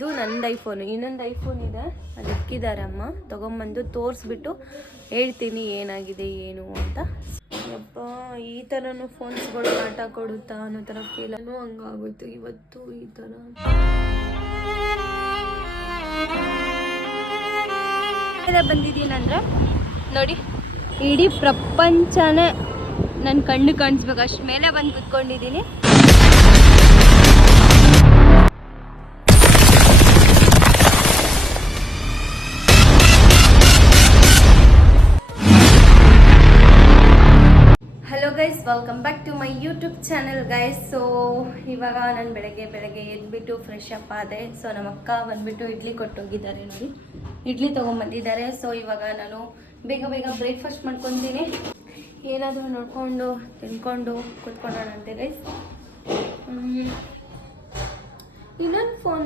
ಇದು ನಂದು ಐಫೋನು, ಇನ್ನೊಂದು ಐಫೋನ್ ಇದೆ, ಅದು ಇಕ್ಕಿದ್ದಾರೆ ಅಮ್ಮ. ತೊಗೊಂಬಂದು ತೋರಿಸ್ಬಿಟ್ಟು ಹೇಳ್ತೀನಿ ಏನಾಗಿದೆ ಏನು ಅಂತ. ಯಪ್ಪ, ಈ ಥರನೂ ಫೋನ್ಸ್ಗಳು ಆಟ ಕೊಡುತ್ತಾ ಅನ್ನೋ ಥರ ಫೀಲೂ ಹಂಗಾಗೋಯ್ತು ಇವತ್ತು. ಈ ಥರ ಬಂದಿದ್ದೀನಂದ್ರೆ ನೋಡಿ, ಇಡೀ ಪ್ರಪಂಚನೇ ನನ್ನ ಕಣ್ಣು ಕಾಣಿಸ್ಬೇಕು ಅಷ್ಟು ಮೇಲೆ ಬಂದು ಕುತ್ಕೊಂಡಿದ್ದೀನಿ. Hello guys, welcome back to my YouTube channel guys. So ಇವಾಗ ನಾನು ಬೆಳಗ್ಗೆ ಎದ್ಬಿಟ್ಟು ಫ್ರೆಶ್ ಅಪ್ ಆದೆ. ಸೊ ನಮ್ಮ ಅಕ್ಕ ಬಂದ್ಬಿಟ್ಟು ಇಡ್ಲಿ ಕೊಟ್ಟೋಗಿದ್ದಾರೆ ನೋಡಿ, ಇಡ್ಲಿ ತೊಗೊಂಬಂದಿದ್ದಾರೆ. ಸೊ ಇವಾಗ ನಾನು ಬೇಗ ಬ್ರೇಕ್ಫಾಸ್ಟ್ ಮಾಡ್ಕೊತೀನಿ, ಏನಾದರೂ ನೋಡಿಕೊಂಡು ತಿನ್ಕೊಂಡು ಕೂತ್ಕೊಳ್ಳೋಣಂತೆ ಗೈಸ್. ಇನ್ನೊಂದು ಫೋನ್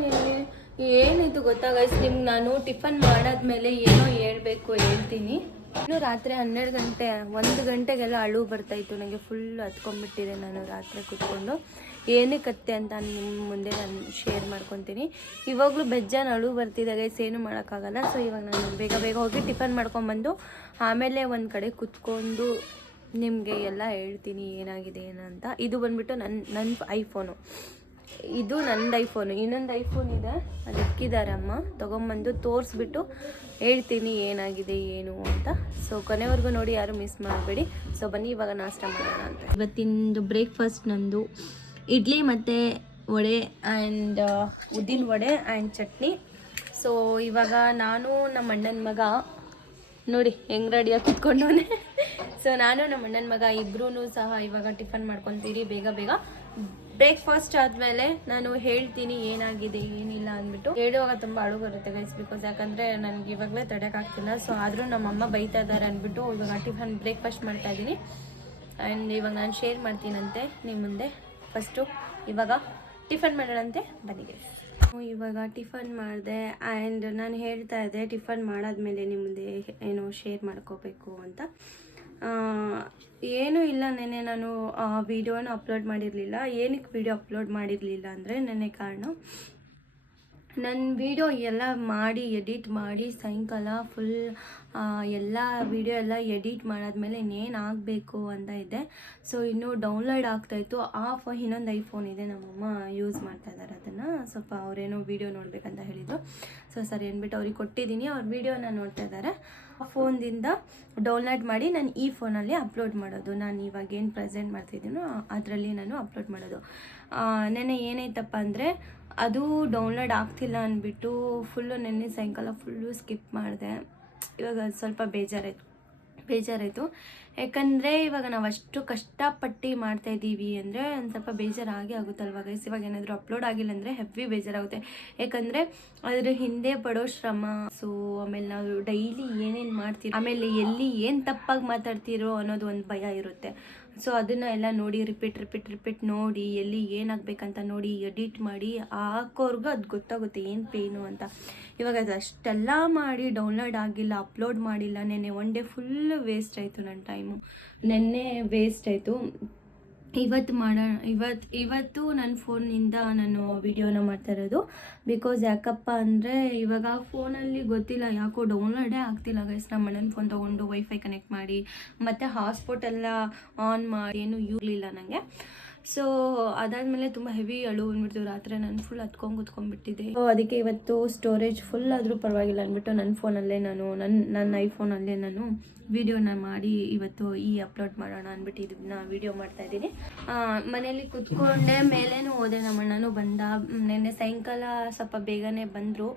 ಏನಿದು ಗೊತ್ತಾ ಗೈಸ್, ನಿಮ್ಗೆ ನಾನು ಟಿಫನ್ ಮಾಡಾದ್ಮೇಲೆ ಏನೋ ಹೇಳ್ತೀನಿ. ಇನ್ನು ರಾತ್ರಿ 12 ಗಂಟೆ 1 ಗಂಟೆಗೆಲ್ಲ ಅಳು ಬರ್ತಾಯಿತ್ತು ನನಗೆ, ಫುಲ್ ಹತ್ಕೊಂಡ್ಬಿಟ್ಟಿದೆ. ನಾನು ರಾತ್ರಿ ಕೂತ್ಕೊಂಡು ಏನಕ್ಕತ್ತೆ ಅಂತ ನಿಮ್ಮ ಮುಂದೆ ನಾನು ಶೇರ್ ಮಾಡ್ಕೊತೀನಿ. ಇವಾಗಲೂ ಬೆಜ್ಜಾನ್ ಅಳು ಬರ್ತಿದೆ ಗೈಸ್, ಏನು ಮಾಡೋಕ್ಕಾಗಲ್ಲ. ಸೊ ಇವಾಗ ನಾನು ಬೇಗ ಹೋಗಿ ಟಿಫನ್ ಮಾಡ್ಕೊಂಬಂದು ಆಮೇಲೆ ಒಂದು ಕಡೆ ಕೂತ್ಕೊಂಡು ನಿಮಗೆ ಎಲ್ಲ ಹೇಳ್ತೀನಿ ಏನಾಗಿದೆ ಏನಂತ. ಇದು ಬಂದುಬಿಟ್ಟು ನನ್ನ ಐಫೋನು, ಇದು ನಂದು ಐಫೋನು, ಇನ್ನೊಂದು ಐಫೋನ್ ಇದೆ, ಅದು ಇಕ್ಕಿದ್ದಾರೆ ಅಮ್ಮ. ತೊಗೊಂಬಂದು ತೋರಿಸ್ಬಿಟ್ಟು ಹೇಳ್ತೀನಿ ಏನಾಗಿದೆ ಏನು ಅಂತ. ಸೊ ಕೊನೆವರೆಗೂ ನೋಡಿ, ಯಾರು ಮಿಸ್ ಮಾಡಬೇಡಿ. ಸೊ ಬನ್ನಿ ಇವಾಗ ನಾಷ್ಟ ಮಾಡೋಣ ಅಂತ. ಇವತ್ತಿಂದು ಬ್ರೇಕ್ಫಾಸ್ಟ್ ನಂದು ಇಡ್ಲಿ ಮತ್ತು ವಡೆ ಆ್ಯಂಡ್ ಉದ್ದಿನ ವಡೆ ಆ್ಯಂಡ್ ಚಟ್ನಿ. ಸೊ ಇವಾಗ ನಾನು ನಮ್ಮ ಅಣ್ಣನ ಮಗ ನೋಡಿ ಹೆಂಗೆ ರೆಡಿಯಾಗಿ ಕೂತ್ಕೊಂಡವನೆ. ಸೊ ನಾನು ನಮ್ಮ ಅಣ್ಣನ ಮಗ ಇಬ್ಬರೂ ಸಹ ಇವಾಗ ಟಿಫನ್ ಮಾಡ್ಕೊತೀರಿ ಬೇಗ. ಬ್ರೇಕ್ಫಾಸ್ಟ್ ಆದಮೇಲೆ ನಾನು ಹೇಳ್ತೀನಿ ಏನಾಗಿದೆ ಏನಿಲ್ಲ ಅಂದ್ಬಿಟ್ಟು. ಹೇಳುವಾಗ ತುಂಬ ಅಳು ಬರುತ್ತೆ ಗೈಸ್, ಬಿಕಾಸ್ ಯಾಕಂದರೆ ನನಗೆ ಇವಾಗಲೇ ತಡೆಯೋಕ್ಕಾಗ್ತಿಲ್ಲ. ಸೊ ಆದರೂ ನಮ್ಮಮ್ಮ ಬೈತಾ ಇದ್ದಾರೆ ಅಂದ್ಬಿಟ್ಟು ಇವಾಗ ಟಿಫನ್ ಬ್ರೇಕ್ಫಾಸ್ಟ್ ಮಾಡ್ತಾಯಿದ್ದೀನಿ. ಆ್ಯಂಡ್ ಇವಾಗ ನಾನು ಶೇರ್ ಮಾಡ್ತೀನಂತೆ ನಿಮ್ಮ ಮುಂದೆ. ಫಸ್ಟು ಇವಾಗ ಟಿಫನ್ ಮಾಡೋಣಂತೆ, ಬನ್ನಿ ಗೈಸ್. ಇವಾಗ ಟಿಫನ್ ಮಾಡಿದೆ ಆ್ಯಂಡ್ ನಾನು ಹೇಳ್ತಾ ಇದ್ದೆ ಟಿಫನ್ ಮಾಡಾದ್ಮೇಲೆ ನಿಮ್ಮ ಮುಂದೆ ಏನೋ ಶೇರ್ ಮಾಡ್ಕೋಬೇಕು ಅಂತ. ಏನೂ ಇಲ್ಲ, ನೆನ್ನೆ ನಾನು ವೀಡಿಯೋನ ಅಪ್ಲೋಡ್ ಮಾಡಿರಲಿಲ್ಲ. ಏನಕ್ಕೆ ವೀಡಿಯೋ ಅಪ್ಲೋಡ್ ಮಾಡಿರಲಿಲ್ಲ ಅಂದರೆ ನೆನ್ನೆ ಕಾರಣ, ನನ್ನ ವೀಡಿಯೋ ಎಲ್ಲ ಮಾಡಿ ಎಡಿಟ್ ಮಾಡಿ ಸಾಯಂಕಾಲ ಫುಲ್ ಎಲ್ಲ ವೀಡಿಯೋ ಎಲ್ಲ ಎಡಿಟ್ ಮಾಡಾದ್ಮೇಲೆ ಇನ್ನೇನು ಆಗಬೇಕು ಅಂತ ಇದ್ದೆ. ಸೊ ಇನ್ನೂ ಡೌನ್ಲೋಡ್ ಆಗ್ತಾಯಿತ್ತು. ಇನ್ನೊಂದು ಐಫೋನ್ ಇದೆ, ನಮ್ಮಮ್ಮ ಯೂಸ್ ಮಾಡ್ತಾ ಇದ್ದಾರೆ ಅದನ್ನು. ಸ್ವಲ್ಪ ಅವರೇನೋ ವೀಡಿಯೋ ನೋಡಬೇಕಂತ ಹೇಳಿದರು. ಸೊ ಸರಿ ಅಂದ್ಬಿಟ್ಟು ಅವ್ರಿಗೆ ಕೊಟ್ಟಿದ್ದೀನಿ, ಅವ್ರ ವೀಡಿಯೋನ ನೋಡ್ತಾ ಇದ್ದಾರೆ. ಆ ಫೋನ್ದಿಂದ ಡೌನ್ಲೋಡ್ ಮಾಡಿ ನಾನು ಈ ಫೋನಲ್ಲಿ ಅಪ್ಲೋಡ್ ಮಾಡೋದು. ನಾನು ಇವಾಗ ಏನು ಪ್ರೆಸೆಂಟ್ ಮಾಡ್ತಿದ್ದೀನೋ ಅದರಲ್ಲಿ ನಾನು ಅಪ್ಲೋಡ್ ಮಾಡೋದು. ನೆನ್ನೆ ಏನಾಯ್ತಪ್ಪ ಅಂದರೆ, ಅದು ಡೌನ್ಲೋಡ್ ಆಗ್ತಿಲ್ಲ ಅಂದ್ಬಿಟ್ಟು ಫುಲ್ಲು ನೆನ್ನೆ ಸಾಯಂಕಾಲ ಫುಲ್ಲು ಸ್ಕಿಪ್ ಮಾಡಿದೆ. ಇವಾಗ ಸ್ವಲ್ಪ ಬೇಜಾರಾಯಿತು. ಯಾಕಂದರೆ ಇವಾಗ ನಾವು ಅಷ್ಟು ಕಷ್ಟಪಟ್ಟು ಮಾಡ್ತಾಯಿದ್ದೀವಿ ಅಂದರೆ ಒಂದು ಸ್ವಲ್ಪ ಬೇಜಾರಾಗೇ ಆಗುತ್ತಲ್ವ ಗೈಸ್. ಇವಾಗ ಏನಾದರೂ ಅಪ್ಲೋಡ್ ಆಗಿಲ್ಲ ಅಂದರೆ ಹೆವಿ ಬೇಜಾರಾಗುತ್ತೆ. ಯಾಕಂದರೆ ಅದ್ರ ಹಿಂದೆ ಪಡೋ ಶ್ರಮ, ಸೊ ಆಮೇಲೆ ನಾವು ಡೈಲಿ ಏನೇನು ಮಾಡ್ತೀವಿ, ಆಮೇಲೆ ಎಲ್ಲಿ ಏನು ತಪ್ಪಾಗಿ ಮಾತಾಡ್ತೀರೋ ಅನ್ನೋದು ಒಂದು ಭಯ ಇರುತ್ತೆ. ಸೊ ಅದನ್ನು ಎಲ್ಲ ನೋಡಿ ರಿಪೀಟ್ ನೋಡಿ ಎಲ್ಲಿ ಏನಾಗಬೇಕಂತ ನೋಡಿ ಎಡಿಟ್ ಮಾಡಿ ಹಾಕೋರ್ಗೂ ಅದು ಗೊತ್ತಾಗುತ್ತೆ ಏನು ಪೇನು ಅಂತ. ಇವಾಗ ಅದು ಅಷ್ಟೆಲ್ಲ ಮಾಡಿ ಡೌನ್ಲೋಡ್ ಆಗಿಲ್ಲ, ಅಪ್ಲೋಡ್ ಮಾಡಿಲ್ಲ. ನೆನ್ನೆ ಒನ್ ಡೇ ಫುಲ್ಲು ವೇಸ್ಟ್ ಆಯಿತು, ನನ್ನ ಟೈಮು ನೆನ್ನೆ ವೇಸ್ಟ್ ಆಯಿತು. ಇವತ್ತು ನನ್ನ ಫೋನಿಂದ ನಾನು ವಿಡಿಯೋನ ಮಾಡ್ತಾ ಇರೋದು. ಬಿಕಾಸ್ ಯಾಕಪ್ಪ ಅಂದರೆ ಇವಾಗ ಫೋನಲ್ಲಿ ಗೊತ್ತಿಲ್ಲ ಯಾಕೋ ಡೌನ್ಲೋಡೇ ಆಗ್ತಿಲ್ಲ ಗೈಸ್. ನಮ್ಮ ಅಣ್ಣನ ಫೋನ್ ತೊಗೊಂಡು ವೈಫೈ ಕನೆಕ್ಟ್ ಮಾಡಿ ಮತ್ತು ಹಾಟ್ಸ್ಪಾಟ್ ಎಲ್ಲ ಆನ್ ಮಾಡಿ ಏನೂ ಇರಲಿಲ್ಲ ನನಗೆ. ಸೊ ಅದಾದಮೇಲೆ ತುಂಬ ಹೆವಿ ಅಳು ಬಂದ್ಬಿಡ್ತು. ರಾತ್ರಿ ನಾನು ಫುಲ್ ಕೂತ್ಕೊಂಡ್ಬಿಟ್ಟಿದ್ದೆ. ಸೊ ಅದಕ್ಕೆ ಇವತ್ತು ಸ್ಟೋರೇಜ್ ಫುಲ್ ಆದರೂ ಪರವಾಗಿಲ್ಲ ಅಂದ್ಬಿಟ್ಟು ನನ್ನ ಫೋನಲ್ಲೇ ನನ್ನ ಐಫೋನಲ್ಲೇ ನಾನು ವಿಡಿಯೋನ ಮಾಡಿ ಇವತ್ತು ಅಪ್ಲೋಡ್ ಮಾಡೋಣ ಅಂದ್ಬಿಟ್ಟು ಇದನ್ನ ವಿಡಿಯೋ ಮಾಡ್ತಾಯಿದ್ದೀನಿ. ಮನೇಲಿ ಕೂತ್ಕೊಂಡೆ, ಮೇಲೇನೂ ಹೋದೆ. ನಮ್ಮ ಅಣ್ಣನೂ ಬಂದ. ನೆನ್ನೆ ಸಾಯಂಕಾಲ ಸ್ವಲ್ಪ ಬೇಗನೆ ಬಂದರು.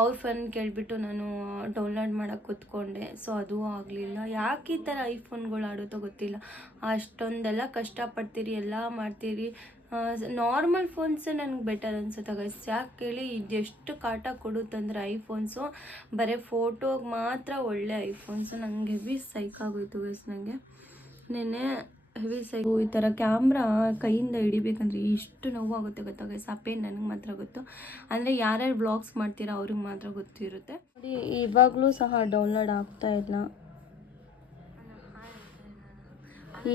ಅವ್ರ ಫೋನ್ ಕೇಳಿಬಿಟ್ಟು ನಾನು ಡೌನ್ಲೋಡ್ ಮಾಡೋಕ್ಕೆ ಕೂತ್ಕೊಂಡೆ. ಸೊ ಅದು ಆಗಲಿಲ್ಲ. ಯಾಕೆ ಈ ಥರ ಐಫೋನ್ಗಳು ಆಡುತ್ತೋ ಗೊತ್ತಿಲ್ಲ. ಅಷ್ಟೊಂದೆಲ್ಲ ಕಷ್ಟಪಡ್ತೀರಿ, ಎಲ್ಲ ಮಾಡ್ತೀರಿ. ನಾರ್ಮಲ್ ಫೋನ್ಸೇ ನನಗೆ ಬೆಟರ್ ಅನ್ಸುತ್ತೆ ಗೈಸ್. ಯಾಕೆ ಕೇಳಿ, ಇದೆಷ್ಟು ಕಾಟ ಕೊಡುತ್ತಂದರೆ ಐಫೋನ್ಸು ಬರೀ ಫೋಟೋಗೆ ಮಾತ್ರ ಒಳ್ಳೆ ಐಫೋನ್ಸು. ನನಗೆ ಹೆವಿ ಸೈಕಾಗೋಯ್ತು ಗೈಸ್. ನನಗೆ ನೆನ್ನೆ ಹೆವಿ ಈ ಥರ ಕ್ಯಾಮ್ರಾ ಕೈಯಿಂದ ಹಿಡಿಬೇಕಂದ್ರೆ ಎಷ್ಟು ನೋವಾಗುತ್ತೆ ಗೊತ್ತಾ ಗೈಸ್. ಆ ಪೇನ್ ನನಗೆ ಮಾತ್ರ ಗೊತ್ತು. ಅಂದರೆ ಯಾರ್ಯಾರು ವ್ಲಾಗ್ಸ್ ಮಾಡ್ತೀರಾ ಅವ್ರಿಗೆ ಮಾತ್ರ ಗೊತ್ತಿರುತ್ತೆ. ನೋಡಿ ಇವಾಗಲೂ ಸಹ ಡೌನ್ಲೋಡ್ ಆಗ್ತಾ ಇಲ್ಲ.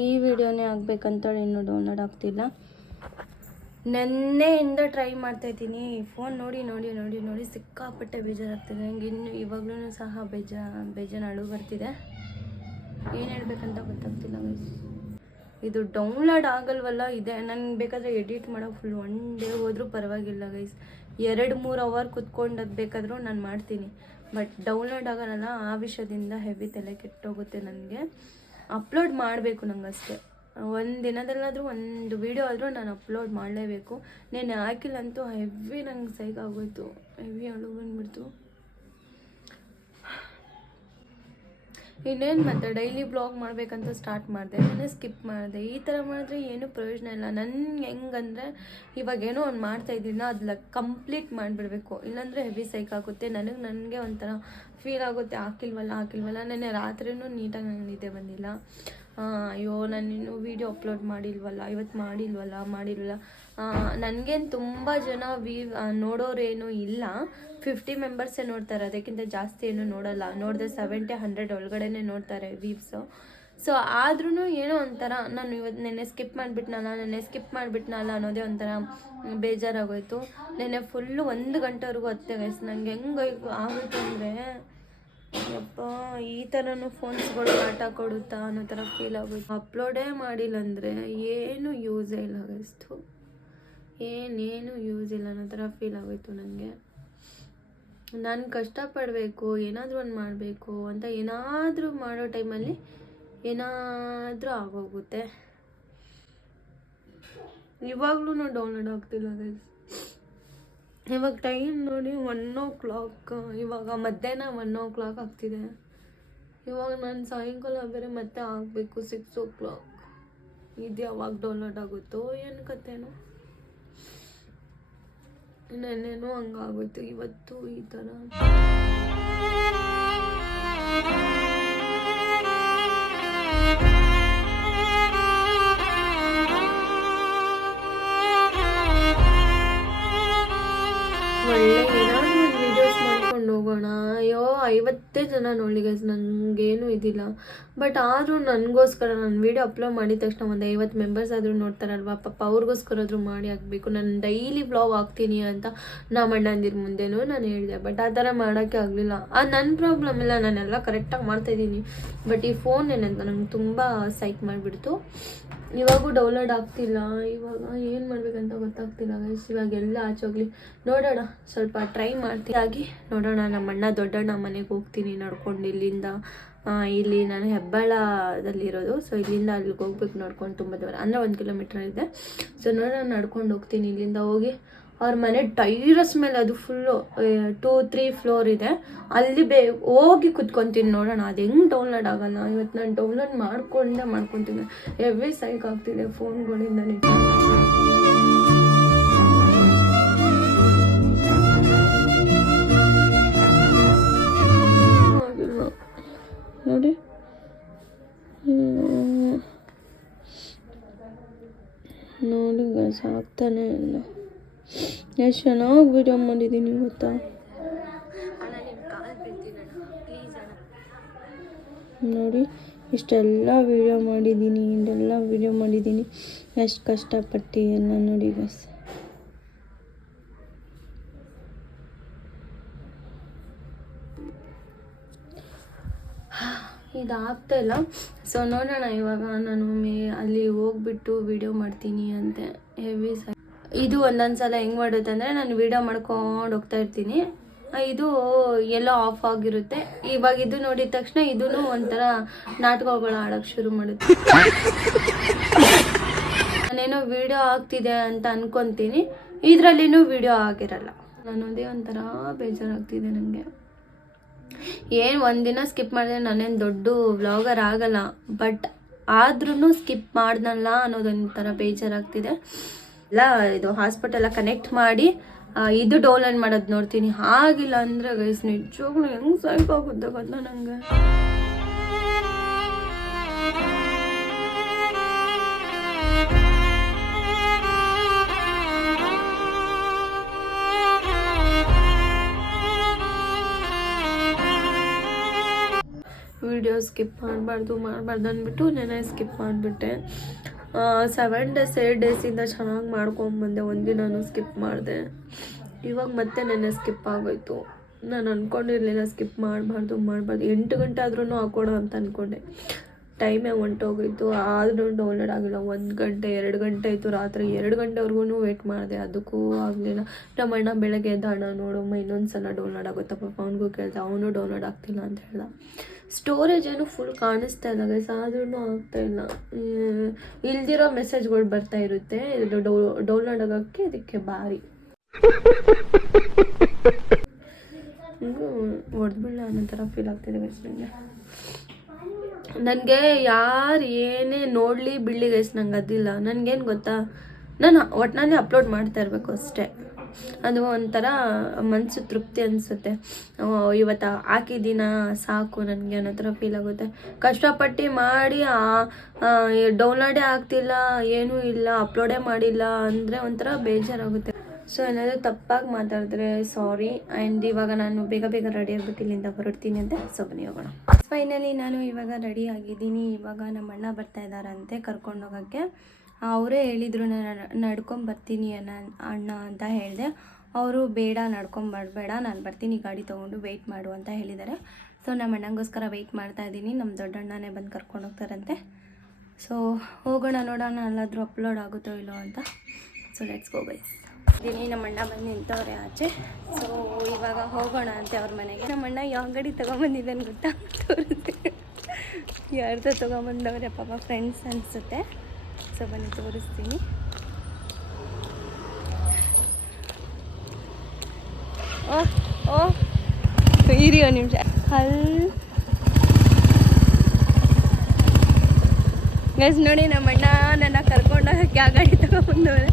ಈ ವಿಡಿಯೋನೇ ಆಗಬೇಕಂತೇಳಿ ಇನ್ನೂ ಡೌನ್ಲೋಡ್ ಆಗ್ತಿಲ್ಲ. ನೆನ್ನೆಯಿಂದ ಟ್ರೈ ಮಾಡ್ತಾಯಿದ್ದೀನಿ. ಫೋನ್ ನೋಡಿ ನೋಡಿ ನೋಡಿ ನೋಡಿ ಸಿಕ್ಕಾಪಟ್ಟೆ ಬೇಜಾರಾಗ್ತಿದೆ ನನಗೆ. ಇನ್ನು ಇವಾಗಲೂ ಸಹ ಬೇಜಾರು ಅಳು ಬರ್ತಿದೆ. ಏನು ಹೇಳ್ಬೇಕಂತ ಗೊತ್ತಾಗ್ತಿಲ್ಲ ಗೈಸ್. ಇದು ಡೌನ್ಲೋಡ್ ಆಗಲ್ವಲ್ಲ ಇದೆ. ನನಗೆ ಬೇಕಾದರೆ ಎಡಿಟ್ ಮಾಡೋ ಫುಲ್ 1 ಡೇ ಹೋದರೂ ಪರವಾಗಿಲ್ಲ ಗೈಸ್. 2-3 ಅವರ್ ಕುತ್ಕೊಂಡದ್ದು ಬೇಕಾದರೂ ನಾನು ಮಾಡ್ತೀನಿ. ಬಟ್ ಡೌನ್ಲೋಡ್ ಆಗಲ್ಲ. ಆ ವಿಷಯದಿಂದ ಹೆವಿ ತಲೆ ಕೆಟ್ಟೋಗುತ್ತೆ ನನಗೆ. ಅಪ್ಲೋಡ್ ಮಾಡಬೇಕು ನಂಗಷ್ಟೇ. ಒಂದು ದಿನದಲ್ಲಾದರೂ ಒಂದು ವೀಡಿಯೋ ಆದರೂ ನಾನು ಅಪ್ಲೋಡ್ ಮಾಡಲೇಬೇಕು. నేను ಹಾಕಿಲ್ಲ ಅಂತೂ ಹೆವಿ ನಂಗೆ ಸೈಕ್ ಆಗೋಯ್ತು. ಹೆವಿ ಅಳು ಬಂದುಬಿಡ್ತು. ಇನ್ನೇನು ಮತ್ತೆ ಡೈಲಿ ಬ್ಲಾಗ್ ಮಾಡಬೇಕಂತ ಸ್ಟಾರ್ಟ್ ಮಾಡಿದೆ. ನಾನೇ ಸ್ಕಿಪ್ ಮಾಡಿದೆ. ಈ ಥರ ಮಾಡಿದ್ರೆ ಏನೂ ಪ್ರಯೋಜನ ಇಲ್ಲ. ನನಗೆ ಹೆಂಗಂದರೆ ಇವಾಗೇನೋ ಒಂದು ಮಾಡ್ತಾಯಿದ್ದೀನ ಅದನ್ನ ಕಂಪ್ಲೀಟ್ ಮಾಡಿಬಿಡ್ಬೇಕು. ಇಲ್ಲಾಂದರೆ ಹೆವಿ ಸೈಕ್ ಆಗುತ್ತೆ. ನನಗೆ ಒಂಥರ ಫೀಲ್ ಆಗುತ್ತೆ, ಹಾಕಿಲ್ವಲ್ಲ. ನೆನ್ನೆ ರಾತ್ರಿನೂ ನೀಟಾಗಿ ನನಗೆ ನಿದ್ದೆ ಬಂದಿಲ್ಲ. ಅಯ್ಯೋ ನಾನಿನ್ನು ವೀಡಿಯೋ ಅಪ್ಲೋಡ್ ಇವತ್ತು ಮಾಡಿಲ್ವಲ್ಲ. ನನಗೇನು ತುಂಬ ಜನ ನೋಡೋರೇನು ಇಲ್ಲ. 50 ಮೆಂಬರ್ಸೇ ನೋಡ್ತಾರೆ. ಅದಕ್ಕಿಂತ ಜಾಸ್ತಿ ಏನೂ ನೋಡಲ್ಲ. ನೋಡಿದ್ರೆ 70-100 ಒಳಗಡೆನೇ ನೋಡ್ತಾರೆ ವ್ಯೂವ್ಸು. ಸೊ ಆದ್ರೂ ಏನೋ ಒಂಥರ ನಾನು ನೆನ್ನೆ ಸ್ಕಿಪ್ ಮಾಡಿಬಿಟ್ನಲ್ಲ ಅನ್ನೋದೇ ಒಂಥರ ಬೇಜಾರಾಗೋಯ್ತು. ನೆನ್ನೆ ಫುಲ್ಲು 1 ಗಂಟೆವರೆಗೂ ಹತ್ತೆ ಗೈಸ್. ನನಗೆ ಹೆಂಗೆ ಆಗುತ್ತೆ ಅಂದರೆ ಯಪ್ಪ, ಈ ಥರನೂ ಫೋನ್ಸ್ಗಳು ಆಟ ಕೊಡುತ್ತಾ ಅನ್ನೋ ಥರ ಫೀಲ್ ಆಗೋಯ್ತು. ಅಪ್ಲೋಡೇ ಮಾಡಿಲ್ಲ ಅಂದರೆ ಏನು ಯೂಸೇ ಇಲ್ಲ ಗೈಸ್ತು. ಏನೇನು ಯೂಸ್ ಇಲ್ಲ ಅನ್ನೋ ಥರ ಫೀಲ್ ಆಗೋಯ್ತು ನನಗೆ. ನಾನು ಕಷ್ಟಪಡಬೇಕು, ಏನಾದರೂ ಒಂದು ಮಾಡಬೇಕು ಅಂತ ಏನಾದರೂ ಮಾಡೋ ಟೈಮಲ್ಲಿ ಏನಾದರೂ ಆಗೋಗುತ್ತೆ. ಇವಾಗಲೂ ಡೌನ್ಲೋಡ್ ಆಗ್ತಿಲ್ಲ ಗೈಸ್. ಇವಾಗ ಟೈಮ್ ನೋಡಿ 1 o'clock. ಇವಾಗ ಮಧ್ಯಾಹ್ನ 1 o'clock ಆಗ್ತಿದೆ. ಇವಾಗ ನಾನು ಸಾಯಂಕಾಲ ಬೇರೆ ಮತ್ತೆ ಆಗಬೇಕು 6 o'clock. ಇದು ಯಾವಾಗ ಡೌನ್ಲೋಡ್ ಆಗುತ್ತೋ ಏನು ಕತೆನೋ. ನೆನ್ನೆನೂ ಹಂಗಾಗೋಯ್ತು, ಇವತ್ತು ಈ ಥರ. ಒಳ್ಳೆ ಏನಾದರೂ ಒಂದು ವೀಡಿಯೋಸ್ ಮಾಡ್ಕೊಂಡು ಹೋಗೋಣ. ಅಯ್ಯೋ 50 ಜನ ನೋಡಿ ಗೈಸ್, ನನಗೇನು ಇದಿಲ್ಲ. ಬಟ್ ಆದರೂ ನನಗೋಸ್ಕರ ನಾನು ವೀಡಿಯೋ ಅಪ್ಲೋಡ್ ಮಾಡಿದ ತಕ್ಷಣ ಒಂದು 50 ಮೆಂಬರ್ಸ್ ಆದರೂ ನೋಡ್ತಾರಲ್ವ, ಪಾಪ ಅವ್ರಿಗೋಸ್ಕರ ಆದರೂ ಮಾಡಿ ಹಾಕಬೇಕು. ನಾನು ಡೈಲಿ ವ್ಲಾಗ್ ಹಾಕ್ತೀನಿ ಅಂತ ನಮ್ಮ ಅಣ್ಣಂದಿರ ಮುಂದೆನೂ ನಾನು ಹೇಳಿದೆ. ಬಟ್ ಆ ಥರ ಮಾಡೋಕ್ಕೆ ಆಗಲಿಲ್ಲ. ಅದು ನನ್ನ ಪ್ರಾಬ್ಲಮ್ ಇಲ್ಲ, ನಾನೆಲ್ಲ ಕರೆಕ್ಟಾಗಿ ಮಾಡ್ತಾಯಿದ್ದೀನಿ. ಬಟ್ ಈ ಫೋನ್ ಏನಂತ ನಂಗೆ ತುಂಬ ಸೈಕ್ ಮಾಡಿಬಿಡ್ತು. ಇವಾಗೂ ಡೌನ್ಲೋಡ್ ಆಗ್ತಿಲ್ಲ. ಇವಾಗ ಏನು ಮಾಡಬೇಕಂತ ಗೊತ್ತಾಗ್ತಿಲ್ಲ ಗೈಸ್. ಇವಾಗೆಲ್ಲ ಆಚೆ ಹೋಗಲಿ ನೋಡೋಣ, ಸ್ವಲ್ಪ ಟ್ರೈ ಮಾಡ್ತೀನಿ. ನೋಡೋಣ. ನಮ್ಮ ಅಣ್ಣ ದೊಡ್ಡಣ್ಣ ಮನೆಗೆ ಹೋಗ್ತೀನಿ ನಡ್ಕೊಂಡು. ಇಲ್ಲಿ ನಾನು ಹೆಬ್ಬಾಳದಲ್ಲಿರೋದು. ಸೊ ಇಲ್ಲಿಂದ ಅಲ್ಲಿಗೆ ಹೋಗ್ಬೇಕು ನಡ್ಕೊಂಡು. ತುಂಬ ದೂರ ಅಂದರೆ 1 ಕಿಲೋಮೀಟರ್ ಇದೆ. ಸೊ ನೋಡೋಣ, ನಡ್ಕೊಂಡು ಹೋಗ್ತೀನಿ. ಇಲ್ಲಿಂದ ಹೋಗಿ ಅವ್ರ ಮನೆ ಟೈರಸ್ ಮೇಲೆ, ಅದು ಫುಲ್ಲು 2-3 ಫ್ಲೋರ್ ಇದೆ, ಅಲ್ಲಿ ಹೋಗಿ ಕುತ್ಕೊತೀನಿ. ನೋಡೋಣ ಅದು ಹೆಂಗೆ ಡೌನ್ಲೋಡ್ ಆಗೋಣ. ಇವತ್ತು ನಾನು ಡೌನ್ಲೋಡ್ ಮಾಡ್ಕೊತೀನಿ. ಹೆವಿ ಸೈಕ್ ಆಗ್ತಿದೆ ಫೋನ್ಗಳಿಂದ. ನೋಡಿ ನೋಡಿ ಗೈಸ್, ಆಗ್ತಾನೆ ಇಲ್ಲ. ಎಷ್ಟು ಚೆನ್ನಾಗಿ ವಿಡಿಯೋ ಮಾಡಿದ್ದೀನಿ ಗೊತ್ತಾ. ನೋಡಿ ಇಷ್ಟೆಲ್ಲ ವಿಡಿಯೋ ಮಾಡಿದ್ದೀನಿ. ಎಷ್ಟು ಕಷ್ಟಪಟ್ಟು ಎಲ್ಲ ನೋಡಿ ಗೈಸ್. ಇದಾಗ್ತಾ ಇಲ್ಲ. ಸೊ ನೋಡೋಣ. ಇವಾಗ ನಾನು ಅಲ್ಲಿ ಹೋಗ್ಬಿಟ್ಟು ವಿಡಿಯೋ ಮಾಡ್ತೀನಿ ಅಂತೆ. ಹೆವಿ ಇದು ಒಂದೊಂದು ಸಲ ಹೆಂಗೆ ಮಾಡುತ್ತೆ ಅಂದರೆ, ನಾನು ವಿಡಿಯೋ ಮಾಡ್ಕೊಂಡು ಹೋಗ್ತಾ ಇರ್ತೀನಿ, ಇದು ಎಲ್ಲೋ ಆಫ್ ಆಗಿರುತ್ತೆ. ಇವಾಗ ಇದು ನೋಡಿದ ತಕ್ಷಣ ಇದೂ ಒಂಥರ ನಾಟಕಗಳು ಆಡೋಕ್ಕೆ ಶುರು ಮಾಡುತ್ತೆ. ನಾನೇನೋ ವಿಡಿಯೋ ಆಗ್ತಿದೆ ಅಂತ ಅನ್ಕೊತೀನಿ, ಇದರಲ್ಲಿನೂ ವಿಡಿಯೋ ಆಗಿರಲ್ಲ. ಅನ್ನೋದೇ ಒಂಥರ ಬೇಜಾರಾಗ್ತಿದೆ ನನಗೆ. ಏನು ಒಂದಿನ ಸ್ಕಿಪ್ ಮಾಡಿದ್ರೆ ನಾನೇನು ದೊಡ್ಡ ವ್ಲಾಗರ್ ಆಗಲ್ಲ. ಬಟ್ ಆದ್ರೂ ಸ್ಕಿಪ್ ಮಾಡ್ದಲ್ಲ ಅನ್ನೋದೊಂಥರ ಬೇಜಾರಾಗ್ತಿದೆ. ಎಲ್ಲ ಇದು ಹಾಸ್ಪಿಟೆಲ್ಲ ಕನೆಕ್ಟ್ ಮಾಡಿ ಇದು ಡೌನ್ಲೋಡ್ ಮಾಡೋದು ನೋಡ್ತೀನಿ. ಆಗಿಲ್ಲ ಅಂದರೆ ಗೈಸ್ ನಿಜವಾಗ್ಲೂ ಹೆಂಗೆ ಸಾಕಾಗುತ್ತೆ ಗೊತ್ತಾ ನನಗೆ. ವಿಡಿಯೋ ಸ್ಕಿಪ್ ಮಾಡಬಾರ್ದು ಅಂದ್ಬಿಟ್ಟು ನೆನೆ ಸ್ಕಿಪ್ ಮಾಡಿಬಿಟ್ಟೆ. 7 days 8 ಡೇಸಿಂದ ಚೆನ್ನಾಗಿ ಮಾಡ್ಕೊಂಬಂದೆ, ಒಂದಿನೂ ಸ್ಕಿಪ್ ಮಾಡಿದೆ. ಇವಾಗ ಮತ್ತೆ ನೆನ್ನೆ ಸ್ಕಿಪ್ ಆಗೋಯ್ತು. ನಾನು ಅಂದ್ಕೊಂಡಿರಲಿಲ್ಲ ಸ್ಕಿಪ್ ಮಾಡಬಾರ್ದು 8 ಗಂಟೆ ಆದ್ರೂ ಹಾಕೋಣ ಅಂತ ಅಂದ್ಕೊಂಡೆ. ಟೈಮೇ ಹೊಂಟೋಗೋಯ್ತು, ಆದ್ರೂ ಡೌನ್ಲೋಡ್ ಆಗಿಲ್ಲ. 1 ಗಂಟೆ 2 ಗಂಟೆ ಆಯಿತು, ರಾತ್ರಿ 2 ಗಂಟೆವರೆಗೂ ವೇಟ್ ಮಾಡಿದೆ, ಅದಕ್ಕೂ ಆಗಲಿಲ್ಲ. ನಮ್ಮ ಅಣ್ಣ ಬೆಳಗ್ಗೆ ಎದ್ದಾಣ ನೋಡಮ್ಮ ಇನ್ನೊಂದು ಸಲ ಡೌನ್ಲೋಡ್ ಆಗುತ್ತಾ ಪಾಪ, ಅವನಿಗೂ ಕೇಳ್ದೆ, ಅವನು ಡೌನ್ಲೋಡ್ ಆಗ್ತಿಲ್ಲ ಅಂತ ಹೇಳ್ದ. ಸ್ಟೋರೇಜ್ ಏನು ಫುಲ್ ಕಾಣಿಸ್ತಾ ಇಲ್ಲ ಗೈಸ್, ಆದ್ರೂ ಆಗ್ತಾಯಿಲ್ಲ. ಇಲ್ದಿರೋ ಮೆಸೇಜ್ಗಳು ಬರ್ತಾ ಇರುತ್ತೆ, ಇದು ಡೌನ್ಲೋಡ್ ಆಗೋಕ್ಕೆ ಇದಕ್ಕೆ ಭಾರಿ ಹೊಡೆದ್ಬಿಡ ಅನ್ನೋ ಥರ ಫೀಲ್ ಆಗ್ತಿದೆ ಗೈಸ್ ನನಗೆ. ಯಾರು ಏನೇ ನೋಡಲಿ ಬಿಡಲಿ ಗೈಸ್, ನಂಗೆ ಅದಿಲ್ಲ. ನನಗೇನು ಗೊತ್ತಾ, ನಾನು ಒಟ್ಟಿನಲ್ಲಿ ಅಪ್ಲೋಡ್ ಮಾಡ್ತಾ ಇರಬೇಕು ಅಷ್ಟೇ. ಅದು ಒಂಥರ ಮನಸ್ಸು ತೃಪ್ತಿ ಅನಿಸುತ್ತೆ. ಇವತ್ತು ಹಾಕಿದ್ದೀನ ಸಾಕು ನನಗೆ ಅನ್ನೋ ಥರ ಫೀಲ್ ಆಗುತ್ತೆ. ಕಷ್ಟಪಟ್ಟು ಮಾಡಿ ಡೌನ್ಲೋಡೇ ಆಗ್ತಿಲ್ಲ, ಏನೂ ಇಲ್ಲ, ಅಪ್ಲೋಡೇ ಮಾಡಿಲ್ಲ ಅಂದರೆ ಒಂಥರ ಬೇಜಾರಾಗುತ್ತೆ. ಸೊ ಏನಾದರೂ ತಪ್ಪಾಗಿ ಮಾತಾಡಿದ್ರೆ ಸಾರಿ. ಆ್ಯಂಡ್ ಇವಾಗ ನಾನು ಬೇಗ ರೆಡಿ ಆಗಿಬಿಟ್ಟು ಇಲ್ಲಿಂದ ಹೊರಡ್ತೀನಿ ಅಂತ. ಸೊ ಬನ್ನಿ ಹೋಗೋಣ. ಫೈನಲಿ ನಾನು ಇವಾಗ ರೆಡಿ ಆಗಿದ್ದೀನಿ. ಇವಾಗ ನಮ್ಮ ಅಣ್ಣ ಬರ್ತಾ ಇದ್ದಾರಂತೆ ಕರ್ಕೊಂಡು ಹೋಗೋಕ್ಕೆ. ಅವರೇ ಹೇಳಿದರು ನಾನು ನಡ್ಕೊಂಬರ್ತೀನಿ ಅಣ್ಣ ಅಂತ ಹೇಳಿದೆ. ಅವರು ಬೇಡ ನಡ್ಕೊಂಬರ್ಬೇಡ, ನಾನು ಬರ್ತೀನಿ ಗಾಡಿ ತೊಗೊಂಡು ವೆಯ್ಟ್ ಮಾಡು ಅಂತ ಹೇಳಿದ್ದಾರೆ. ಸೊ ನಮ್ಮ ಅಣ್ಣಂಗೋಸ್ಕರ ವೆಯ್ಟ್ ಮಾಡ್ತಾ ಇದ್ದೀನಿ. ನಮ್ಮ ದೊಡ್ಡಣ್ಣನೇ ಬಂದು ಕರ್ಕೊಂಡು ಹೋಗ್ತಾರಂತೆ. ಸೊ ಹೋಗೋಣ, ನೋಡೋಣ ಎಲ್ಲಾದರೂ ಅಪ್ಲೋಡ್ ಆಗುತ್ತೋ ಇಲ್ಲೋ ಅಂತ. So let's go guys. ನಮ್ಮ ಅಣ್ಣ ಬಂದು ನಿಂತವ್ರೆ ಆಚೆ. ಸೊ ಇವಾಗ ಹೋಗೋಣ ಅಂತೆ ಅವ್ರ ಮನೆಗೆ. ನಮ್ಮ ಅಣ್ಣ ಯಾವ ಗಾಡಿ ತೊಗೊಂಬಂದಿದ್ದಾನೆ ಗೊತ್ತಾ, ತೋರಿಸ್ತೀನಿ. ಯಾರ್ದೋ ತೊಗೊಂಬಂದವ್ರೆ ಪಾಪ, ಫ್ರೆಂಡ್ಸ್ ಅನಿಸುತ್ತೆ. ಸೊ ಬನ್ನಿ ತೋರಿಸ್ತೀನಿ. ಇರಿ ಒಂದು ನಿಮಿಷ. ಗೈಸ್ ನೋಡಿ, ನಮ್ಮ ಅಣ್ಣ ನನ್ನ ಕರ್ಕೊಂಡೋಗಕ್ಕೆ ಯಾವ ಗಾಡಿ ತೊಗೊಂಬಂದವ್ರೆ.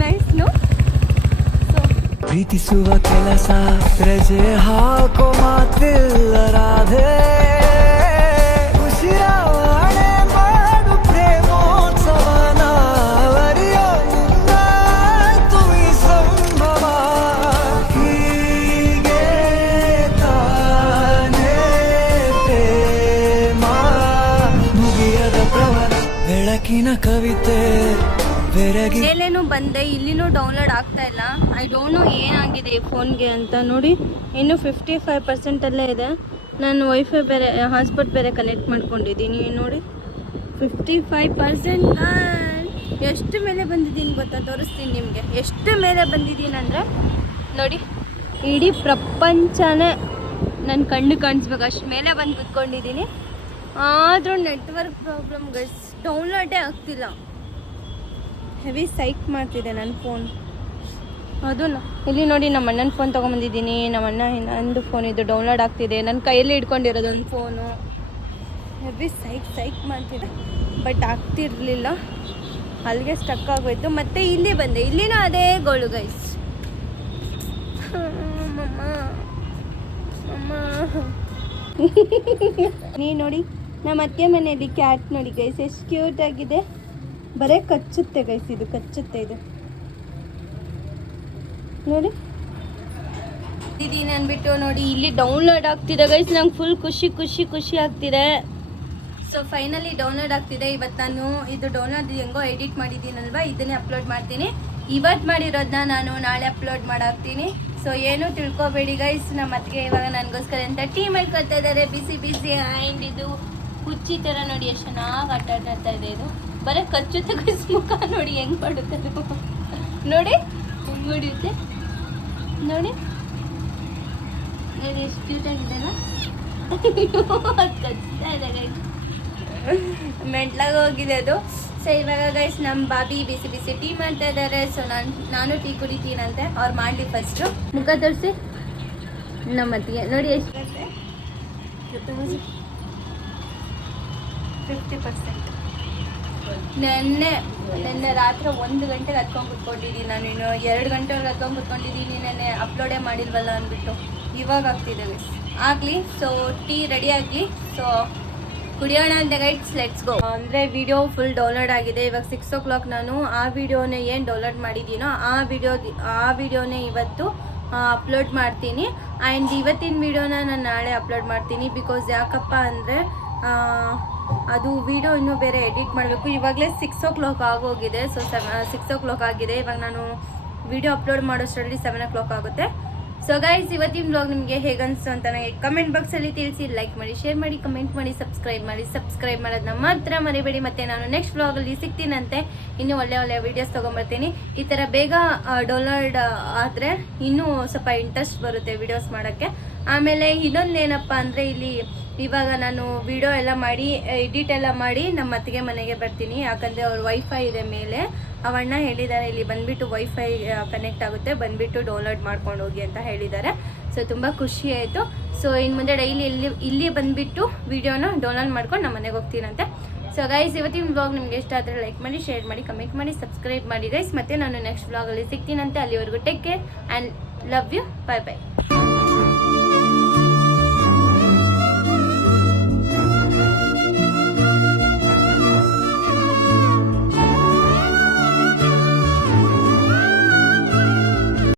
Nice no. ಪ್ರೀತಿಸುವ ಕೆಲಸ ರಜೆ ಹಾಕೋ ಮಾತಿಲ್ಲ ರಾಧೆ, ಉಸಿರಾವಣೆ ಮಾಡು ಪ್ರೇಮೋತ್ಸವನ ಅರಿಯೋ ಮುಂದಾಯ್ತು ಈ ಸಂಭವ. ಹೀಗೆ ತಾನೇ ಪ್ರೇಮ ಮುಗಿಯದ ಪ್ರವರ ಬೆಳಕಿನ ಕವಿತೆ. ಮೇಲೇನು ಬಂದೆ, ಇಲ್ಲಿನೂ ಡೌನ್ಲೋಡ್ ಆಗ್ತಾ ಇಲ್ಲ. ಐ ಡೋಂಟ್ ನೋ ಏನಾಗಿದೆ ಈ ಫೋನ್ಗೆ ಅಂತ. ನೋಡಿ ಇನ್ನೂ 55% ಇದೆ. ನಾನು ವೈಫೈ ಬೇರೆ ಹಾಟ್ಸ್ಪಾಟ್ ಬೇರೆ ಕನೆಕ್ಟ್ ಮಾಡ್ಕೊಂಡಿದ್ದೀನಿ. ನೋಡಿ 55%. ಎಷ್ಟು ಮೇಲೆ ಬಂದಿದ್ದೀನಿ ಗೊತ್ತಾ, ತೋರಿಸ್ತೀನಿ ನಿಮಗೆ. ಎಷ್ಟು ಮೇಲೆ ಬಂದಿದ್ದೀನಿ ಅಂದರೆ ನೋಡಿ, ಇಡೀ ಪ್ರಪಂಚನೇ ನನ್ನ ಕಣ್ಣು ಕಾಣಿಸ್ಬೇಕು, ಅಷ್ಟು ಮೇಲೆ ಬಂದು ಕುತ್ಕೊಂಡಿದ್ದೀನಿ. ಆದರೂ ನೆಟ್ವರ್ಕ್ ಪ್ರಾಬ್ಲಮ್ ಗೈಸ್, ಡೌನ್ಲೋಡೇ ಆಗ್ತಿಲ್ಲ. ಹೆವಿ ಸೈಕ್ ಮಾಡ್ತಿದೆ ನನ್ನ ಫೋನ್. ಅದು ಇಲ್ಲಿ ನೋಡಿ, ನಮ್ಮ ಅಣ್ಣನ ಫೋನ್ ತೊಗೊಂಬಂದಿದ್ದೀನಿ. ನಮ್ಮ ಅಣ್ಣ ನಂದು ಫೋನ್ ಇದು ಡೌನ್ಲೋಡ್ ಆಗ್ತಿದೆ. ನನ್ನ ಕೈಯಲ್ಲಿ ಇಟ್ಕೊಂಡಿರೋದು ಒಂದು ಫೋನು. ಹೆವಿ ಸೈಕ್ ಮಾಡ್ತಿದೆ, ಬಟ್ ಆಗ್ತಿರ್ಲಿಲ್ಲ. ಅಲ್ಲಿಗೆ ಸ್ಟಕ್ ಆಗೋಯ್ತು. ಮತ್ತು ಇಲ್ಲಿ ಬಂದೆ, ಇಲ್ಲಿನೂ ಅದೇ ಗೋಳು ಗೈಸ್. ನೀ ನೋಡಿ, ನಮ್ಮ ಅತ್ತೆ ಮನೆಯಲ್ಲಿ ಕ್ಯಾಟ್ ನೋಡಿ ಗೈಸ್, ಎಷ್ಟು ಕ್ಯೂಟ್ ಆಗಿದೆ. ಬರೇ ಕಚ್ಚುತ್ತೆ ಗೈಸ್, ಇದು ಕಚ್ಚುತ್ತೆ. ಇದು ನೋಡಿ, ಇದೀನಿ ಅಂದ್ಬಿಟ್ಟು ನೋಡಿ ಇಲ್ಲಿ ಡೌನ್ಲೋಡ್ ಆಗ್ತಿದೆ ಗೈಸ್. ನಂಗೆ ಫುಲ್ ಖುಷಿ ಆಗ್ತಿದೆ. ಸೊ ಫೈನಲಿ ಡೌನ್ಲೋಡ್ ಆಗ್ತಿದೆ. ಇವತ್ತು ನಾನು ಇದು ಡೌನ್ಲೋಡ್ ಹೆಂಗೋ ಎಡಿಟ್ ಮಾಡಿದ್ದೀನಲ್ವ, ಇದನ್ನೇ ಅಪ್ಲೋಡ್ ಮಾಡ್ತೀನಿ. ಇವತ್ತು ಮಾಡಿರೋದನ್ನ ನಾನು ನಾಳೆ ಅಪ್ಲೋಡ್ ಮಾಡಾಕ್ತೀನಿ. ಸೊ ಏನೂ ತಿಳ್ಕೊಬೇಡಿ ಗೈಸ್. ನಮ್ಮ ಅತ್ತಿಗೆ ಇವಾಗ ನನಗೋಸ್ಕರ ಅಂತ ಟೀ ಮಾಡ್ಕೊಳ್ತಾ ಇದ್ದಾರೆ, ಬಿಸಿ. ಆ್ಯಂಡ್ ಇದು ಹುಚ್ಚಿ ಥರ ನೋಡಿ ಎಷ್ಟು ಚೆನ್ನಾಗಿ ಆಟ ಆಡ್ತಾ ಇದೆ. ಇದು ಬರೀ ಕಚ್ಚುತ್ತೆ ಗೈಸ್. ಮುಖ ನೋಡಿ ಹೆಂಗೆ ಮಾಡುತ್ತೆ, ನೋಡಿ ಹೆಂಗೆ ಹೊಡಿಯುತ್ತೆ ನೋಡಿ. ಎಷ್ಟು ಕ್ಯೂಟ್ ಆಗಿದೆಲ್ಲ, ಕಚ್ತಾ ಇದೆ ಗೈಸ್. ಮೆಂಟ್ಲಾಗ ಹೋಗಿದೆ ಅದು. ಸೊ ಇವಾಗ ಗೈಸ್ ನಮ್ಮ ಬಾಬಿ ಬಿಸಿ ಟೀ ಮಾಡ್ತಾ ಇದ್ದಾರೆ. ಸೊ ನಾನು ಟೀ ಕುಡಿತೀನಂತೆ. ಅವ್ರು ಮಾಡಲಿ ಫಸ್ಟು. ಮುಖ ತೋರಿಸಿ ನಮ್ಮ ಅತ್ತಿಗೆ ನೋಡಿ ಎಷ್ಟು 50%. ನೆನ್ನೆ ರಾತ್ರಿ 1 ಗಂಟೆಗೆ ಹತ್ಕೊಂಡು ಕುತ್ಕೊಂಡಿದ್ದೀನಿ. ನಾನು ಇನ್ನು 2 ಗಂಟೆವರೆಗೆ ಹತ್ಕೊಂಡು ಕುತ್ಕೊಂಡಿದ್ದೀನಿ. ನೆನ್ನೆ ಅಪ್ಲೋಡೇ ಮಾಡಿಲ್ವಲ್ಲ ಅಂದ್ಬಿಟ್ಟು. ಇವಾಗ ಆಗ್ತಿದೆ ಗೈಸ್, ಆಗಲಿ. ಸೊ ಟೀ ರೆಡಿ ಆಗಲಿ. ಸೊ ಕುಡಿಯೋಣ ಅಂತ ಗೈಸ್, ಲೆಟ್ಸ್ ಗೋ. ಅಂದರೆ ವಿಡಿಯೋ ಫುಲ್ ಡೌನ್ಲೋಡ್ ಆಗಿದೆ. ಇವಾಗ 6 o'clock ನಾನು ಆ ವಿಡಿಯೋನೇ ಏನು ಡೌನ್ಲೋಡ್ ಮಾಡಿದ್ದೀನೋ ಆ ವಿಡಿಯೋನೇ ಇವತ್ತು ಅಪ್ಲೋಡ್ ಮಾಡ್ತೀನಿ. ಆ್ಯಂಡ್ ಇವತ್ತಿನ ವಿಡಿಯೋನ ನಾನು ನಾಳೆ ಅಪ್ಲೋಡ್ ಮಾಡ್ತೀನಿ. ಬಿಕಾಸ್ ಯಾಕಪ್ಪ ಅಂದರೆ ಅದು ವಿಡಿಯೋ ಇನ್ನೂ ಬೇರೆ ಎಡಿಟ್ ಮಾಡಬೇಕು. ಇವಾಗಲೇ 6 ಆಗೋಗಿದೆ. ಸೊ 6 ಆಗಿದೆ. ಇವಾಗ ನಾನು ವಿಡಿಯೋ ಅಪ್ಲೋಡ್ ಮಾಡೋಷ್ಟರಲ್ಲಿ 7 ಆಗುತ್ತೆ. ಸೊ ಗೈಸ್, ಇವತ್ತಿನ ಬ್ಲಾಗ್ ನಿಮಗೆ ಹೇಗನ್ನಿಸ್ತು ಅಂತ ನನಗೆ ಕಮೆಂಟ್ ಬಾಕ್ಸಲ್ಲಿ ತಿಳಿಸಿ. ಲೈಕ್ ಮಾಡಿ, ಶೇರ್ ಮಾಡಿ, ಕಮೆಂಟ್ ಮಾಡಿ, ಸಬ್ಸ್ಕ್ರೈಬ್ ಮಾಡೋದನ್ನ ಮಾತ್ರ ಮರಿಬೇಡಿ. ಮತ್ತು ನಾನು ನೆಕ್ಸ್ಟ್ ಬ್ಲಾಗಲ್ಲಿ ಸಿಗ್ತೀನಂತೆ. ಇನ್ನೂ ಒಳ್ಳೆ ವೀಡಿಯೋಸ್ ತೊಗೊಂಬರ್ತೀನಿ. ಈ ಥರ ಬೇಗ ಡೌನ್ಲೋಡ್ ಆದರೆ ಇನ್ನೂ ಸ್ವಲ್ಪ ಇಂಟ್ರೆಸ್ಟ್ ಬರುತ್ತೆ ವೀಡಿಯೋಸ್ ಮಾಡೋಕ್ಕೆ. ಆಮೇಲೆ ಇನ್ನೊಂದೇನಪ್ಪ ಅಂದರೆ ಇಲ್ಲಿ ಇವಾಗ ನಾನು ವಿಡಿಯೋ ಎಲ್ಲ ಮಾಡಿ ಎಡಿಟ್ ಎಲ್ಲ ಮಾಡಿ ನಮ್ಮ ಅತ್ತಿಗೆ ಮನೆಗೆ ಬರ್ತೀನಿ. ಯಾಕಂದರೆ ಅವ್ರ ವೈಫೈ ಇದೆ ಮೇಲೆ. ಅವಣ್ಣ ಹೇಳಿದ್ದಾರೆ ಇಲ್ಲಿ ಬಂದುಬಿಟ್ಟು ವೈಫೈ ಕನೆಕ್ಟ್ ಆಗುತ್ತೆ, ಬಂದುಬಿಟ್ಟು ಡೌನ್ಲೋಡ್ ಮಾಡ್ಕೊಂಡು ಹೋಗಿ ಅಂತ ಹೇಳಿದ್ದಾರೆ. ಸೊ ತುಂಬ ಖುಷಿ ಆಯಿತು. ಸೊ ಇನ್ನು ಮುಂದೆ ಡೈಲಿ ಇಲ್ಲಿ ಬಂದುಬಿಟ್ಟು ವಿಡಿಯೋನ ಡೌನ್ಲೋಡ್ ಮಾಡ್ಕೊಂಡು ನಮ್ಮ ಮನೆಗೆ ಹೋಗ್ತೀನಂತೆ. ಸೊ ಗೈಸ್, ಇವತ್ತಿನ ಬ್ಲಾಗ್ ನಿಮ್ಗೆ ಇಷ್ಟ ಆದರೆ ಲೈಕ್ ಮಾಡಿ, ಶೇರ್ ಮಾಡಿ, ಕಮೆಂಟ್ ಮಾಡಿ, ಸಬ್ಸ್ಕ್ರೈಬ್ ಮಾಡಿ ಗೈಸ್. ಮತ್ತು ನಾನು ನೆಕ್ಸ್ಟ್ ಬ್ಲಾಗಲ್ಲಿ ಸಿಗ್ತೀನಂತೆ. ಅಲ್ಲಿವರೆಗೂ take care and love you. Bye bye.